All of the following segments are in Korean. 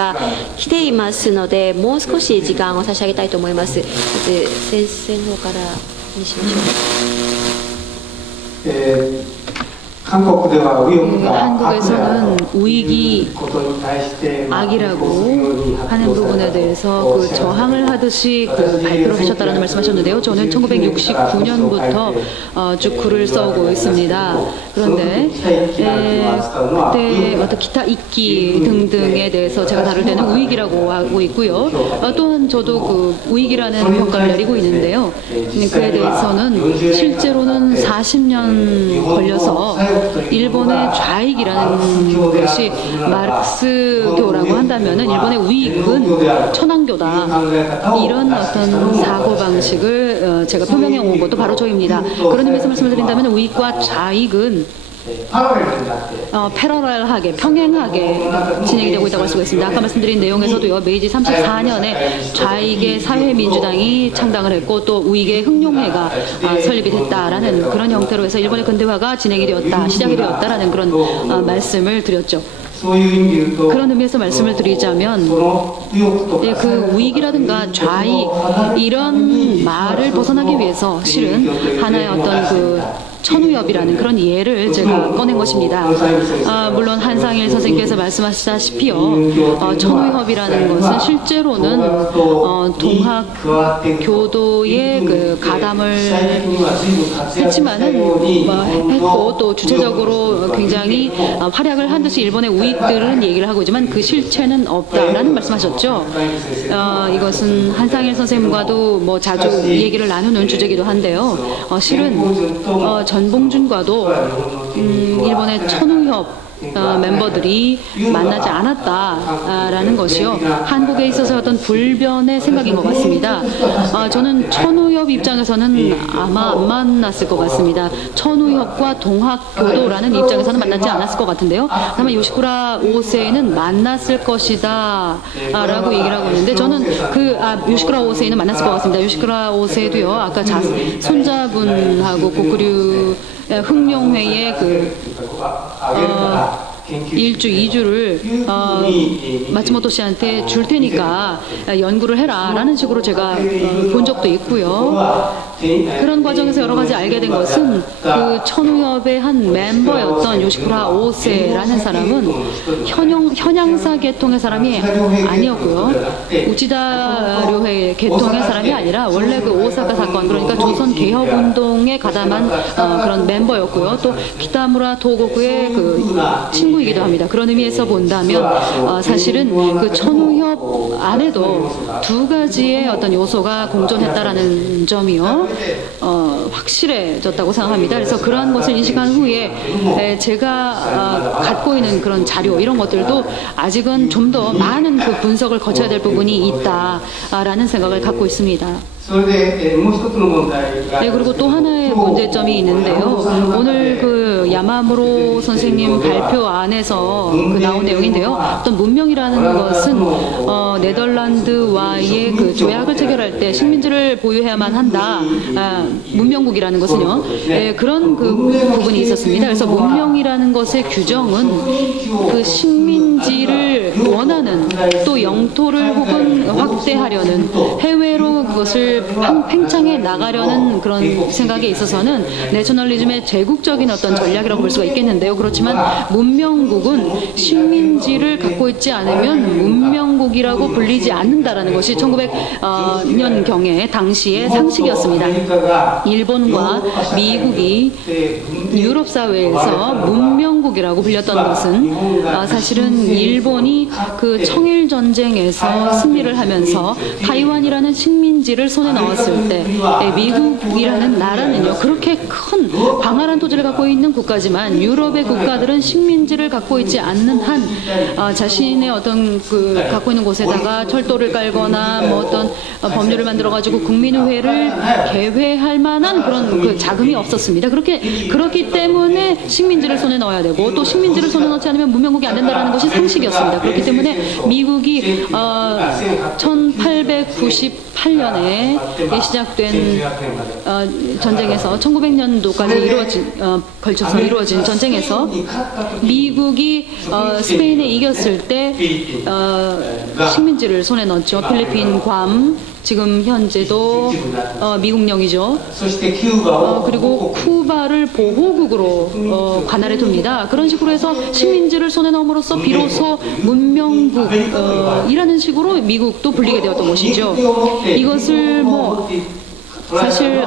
が来ていますので、もう少し時間を差し上げたいと思います。まず先生の方からにしましょう。 한국에서는 우익이 악이라고 하는 부분에 대해서 그 저항을 하듯이 그 발표를 하셨다는 말씀하셨는데요. 저는 1969년부터 쭉 글을 써오고 있습니다. 그런데 그때 어떤 기타 읽기 등등에 대해서 제가 다룰 때는 우익이라고 하고 있고요. 또한 저도 그 우익이라는 평가를 내리고 있는데요. 그에 대해서는 실제로는 40년 걸려서 일본의 좌익이라는 것이 마르크스교라고 한다면은 일본의 우익은 천황교다, 이런 어떤 사고방식을 제가 표명해 온 것도 바로 저입니다. 그런 의미에서 말씀을 드린다면 우익과 좌익은 패러럴하게, 평행하게 진행이 되고 있다고 할 수가 있습니다. 아까 말씀드린 내용에서도요, 메이지 34년에 좌익의 사회민주당이 창당을 했고 또 우익의 흥룡회가 설립이 됐다라는 그런 형태로 해서 일본의 근대화가 진행이 되었다, 시작이 되었다라는 그런 말씀을 드렸죠. 그런 의미에서 말씀을 드리자면 그 우익이라든가 좌익 이런 말을 벗어나기 위해서 실은 하나의 어떤 그 천우협이라는 그런 예를 제가 꺼낸 것입니다. 물론 한상일 선생님께서 말씀하시다시피요, 천우협이라는 것은 실제로는 동학교도의 그 가담을 했지만은 했고 또 주체적으로 굉장히 활약을 한 듯이 일본의 우익들은 얘기를 하고 있지만 그 실체는 없다라는 말씀하셨죠. 이것은 한상일 선생님과도 뭐 자주 얘기를 나누는 주제이기도 한데요. 실은 전봉준과도 일본의 천우협 멤버들이 만나지 않았다라는 것이요, 한국에 있어서 어떤 불변의 생각인 것 같습니다. 저는 천우협 입장에서는 아마 안 만났을 것 같습니다. 천우협과 동학교도라는 입장에서는 만나지 않았을 것 같은데요. 아마 요시쿠라 5세는 만났을 것이다 라고 얘기를 하고 있는데, 저는 요시쿠라 5세는 만났을 것 같습니다. 요시쿠라 5세도요, 아까 손자분하고 고구류 흥룡회의 그 일주, 2주를 마츠모토 씨한테 줄 테니까 연구를 해라 라는 식으로 제가 본 적도 있고요. 그런 과정에서 여러 가지 알게 된 것은 그 천우협의 한 멤버였던 요시쿠라 5세라는 사람은 현양사 계통의 사람이 아니었고요. 우치다 료헤 계통의 사람이 아니라 원래 그 오사카 사건, 그러니까 조선 개혁운동에 가담한 그런 멤버였고요. 또 키타무라 도고쿠의 그 친구이기도 합니다. 그런 의미에서 본다면 사실은 그 천우협 안에도 두 가지의 어떤 요소가 공존했다라는 점이요, 확실해졌다고 생각합니다. 그래서 그러한 것을 인식한 후에 제가 갖고 있는 그런 자료 이런 것들도 아직은 좀 더 많은 그 분석을 거쳐야 될 부분이 있다라는 생각을 갖고 있습니다. 네, 그리고 또 하나의 문제점이 있는데요. 오늘 그 야마무로 선생님 발표 안에서 그 나온 내용인데요. 어떤 문명이라는 것은 네덜란드와의 그 조약을 체결할 때 식민지를 보유해야만 한다. 문명국이라는 것은요. 네, 그런 그 부분이 있었습니다. 그래서 문명이라는 것의 규정은 그 식민지를 원하는, 또 영토를 혹은 확대하려는, 해외로 그것을 팽창해 나가려는 그런 생각에 있어서는 내셔널리즘의 제국적인 어떤 전략이라고 볼 수가 있겠는데요. 그렇지만 문명국은 식민지를 갖고 있지 않으면 문명국이라고 불리지 않는다라는 것이 1900년경의 당시의 상식이었습니다. 일본과 미국이 유럽 사회에서 문명국이라고 불렸던 것은 사실은 일본이 그 청일 전쟁에서 승리를 하면서 타이완이라는 식민지를 손에 넣었을 때 미국이라는 나라는요, 그렇게 큰 광활한 토지를 갖고 있는 국가지만 유럽의 국가들은 식민지를 갖고 있지 않는 한 자신의 어떤 그 갖고 갖고 있는 곳에다가 철도를 깔거나 뭐 어떤 법률을 만들어가지고 국민의회를 개회할 만한 그런 그 자금이 없었습니다. 그렇기 때문에 식민지를 손에 넣어야 되고 또 식민지를 손에 넣지 않으면 문명국이 안 된다는 것이 상식이었습니다. 그렇기 때문에 미국이 1898년에 시작된 전쟁에서 1900년도까지 걸쳐서 이루어진 전쟁에서 미국이 스페인에 이겼을 때 식민지를 손에 넣었죠. 필리핀, 괌, 지금 현재도 미국령이죠. 그리고 쿠바를 보호국으로 관할해 둡니다. 그런 식으로 해서 식민지를 손에 넣음으로써 비로소 문명국이라는 식으로 미국도 불리게 되었던 것이죠. 이것을 사실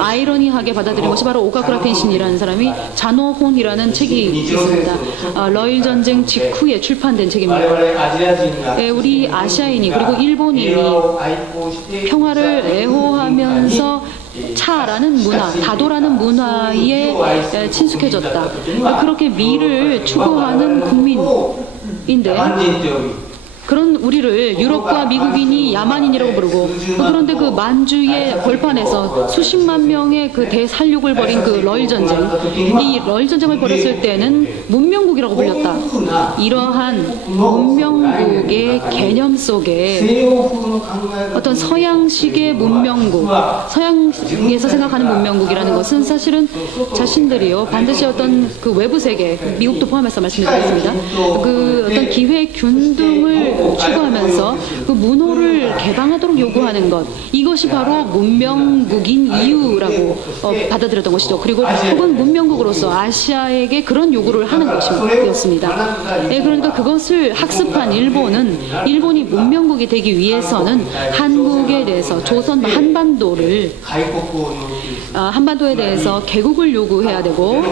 아이러니하게 받아들인 것이 바로 오카쿠라 켄신이라는 사람이 자노혼이라는 책이 있습니다. 러일 전쟁 직후에 출판된 책입니다. 우리 아시아인이 그리고 일본인이 평화를 애호하면서 차라는 문화, 다도라는 문화에 친숙해졌다. 그렇게 미를 추구하는 국민인데 그런 우리를 유럽과 미국인이 야만인이라고 부르고 그런데 그 만주의 벌판에서 수십만 명의 그 대살육을 벌인 그 러일 전쟁, 이 러일 전쟁을 벌였을 때는 문명국이라고 불렸다. 이러한 문명국의 개념 속에 어떤 서양식의 문명국, 서양에서 생각하는 문명국이라는 것은 사실은 자신들이요 반드시 어떤 그 외부 세계, 미국도 포함해서 말씀드리겠습니다. 그 어떤 기회 균등을 추구하면서 그 문호를 개방하도록 요구하는 것, 이것이 바로 문명국인 이유라고 받아들였던 것이죠. 그리고 혹은 문명국으로서 아시아에게 그런 요구를 하는 것이었습니다. 그러니까 그것을 학습한 일본이 문명국이 되기 위해서는 한국에 대해서 조선 한반도에 대해서 개국을 요구해야 되고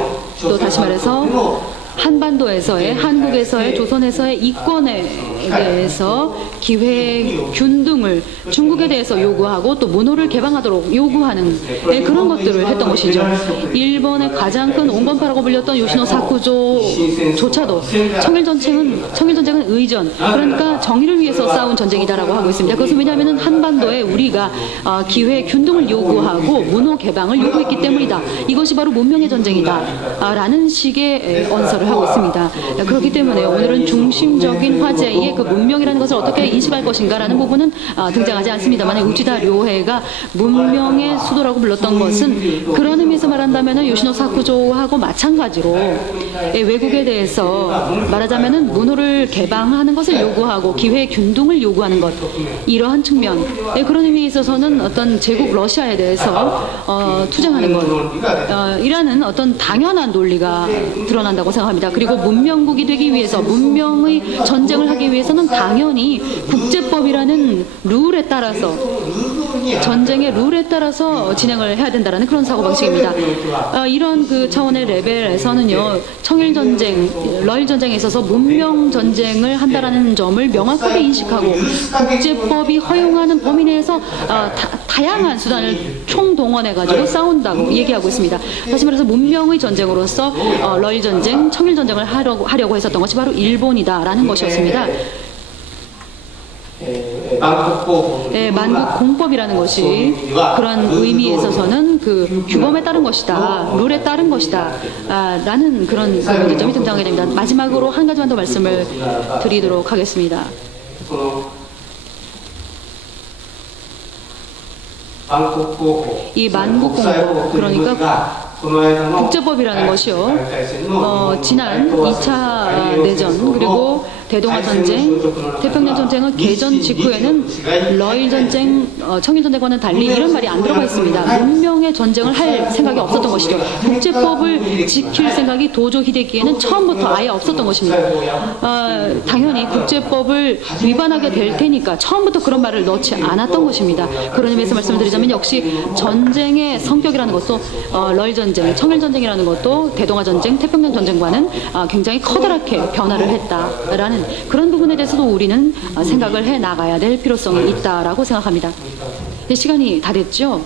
또 다시 말해서 한반도에서의, 한국에서의, 조선에서의 이권에 대해서 기회 균등을 중국에 대해서 요구하고 또 문호를 개방하도록 요구하는 그런 것들을 했던 것이죠. 일본의 가장 큰 온건파라고 불렸던 요시노 사쿠조조차도 청일전쟁은 의전, 그러니까 정의를 위해서 싸운 전쟁이다라고 하고 있습니다. 그것은 왜냐하면 한반도에 우리가 기회 균등을 요구하고 문호 개방을 요구했기 때문이다. 이것이 바로 문명의 전쟁이다. 라는 식의 언설을 하고 있습니다. 그렇기 때문에 오늘은 중심적인 화제의 그 문명이라는 것을 어떻게 인식할 것인가라는 부분은 등장하지 않습니다만 우치다 료헤가 문명의 수도라고 불렀던 것은 그런 의미에서 말한다면 요시노 사쿠조하고 마찬가지로 외국에 대해서 말하자면 문호를 개방하는 것을 요구하고 기회 균등을 요구하는 것, 이러한 측면, 그런 의미에 있어서는 어떤 제국 러시아에 대해서 투쟁하는 것, 이라는 어떤 당연한 논리가 드러난다고 생각합니다. 그리고 문명국이 되기 위해서, 문명의 전쟁을 하기 위해서는 당연히 국제법이라는 룰에 따라서, 전쟁의 룰에 따라서 진행을 해야 된다는 그런 사고방식입니다. 이런 그 차원의 레벨에서는요, 청일전쟁, 러일전쟁에 있어서 문명전쟁을 한다라는 점을 명확하게 인식하고 국제법이 허용하는 범위 내에서 다양한 수단을 총동원해가지고 싸운다고 얘기하고 있습니다. 다시 말해서 문명의 전쟁으로서 러일전쟁, 청일전쟁을 하려고 했었던 것이 바로 일본이다라는 것이었습니다. 만국 공법이라는 것이 그런 의미에 있어서는 그 규범에 따른 것이다, 룰에 따른 것이다 라는 그런 문제점이 등장하게 됩니다. 마지막으로 한 가지만 더 말씀을 드리도록 하겠습니다. 이 만국공법, 그러니까 국제법이라는 것이요, 지난 2차 내전 그리고 대동아전쟁, 태평양전쟁은 개전 직후에는 러일전쟁, 청일전쟁과는 달리 이런 말이 안 들어가 있습니다. 문명의 전쟁을 할 생각이 없었던 것이죠. 국제법을 지킬 생각이 도조 히데키에는 처음부터 아예 없었던 것입니다. 당연히 국제법을 위반하게 될 테니까 처음부터 그런 말을 넣지 않았던 것입니다. 그런 의미에서 말씀을 드리자면 역시 전쟁의 성격이라는 것도 러일전쟁, 청일전쟁이라는 것도 대동아전쟁, 태평양전쟁과는 굉장히 커다랗게 변화를 했다라는 그런 부분에 대해서도 우리는 생각을 해 나가야 될 필요성이 있다라고 생각합니다. 시간이 다 됐죠?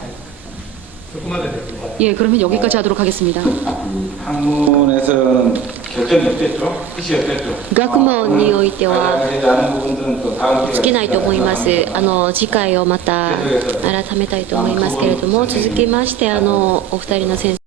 예, 그러면 여기까지 하도록 하겠습니다. 학문에서는 결정이 없겠죠? 끝이 없겠죠? 学問においては 나는 부분들은 또 다음 기회에 尽きないと思います。次回をまた改めたいと思いますけれども、続きましてお二人の先生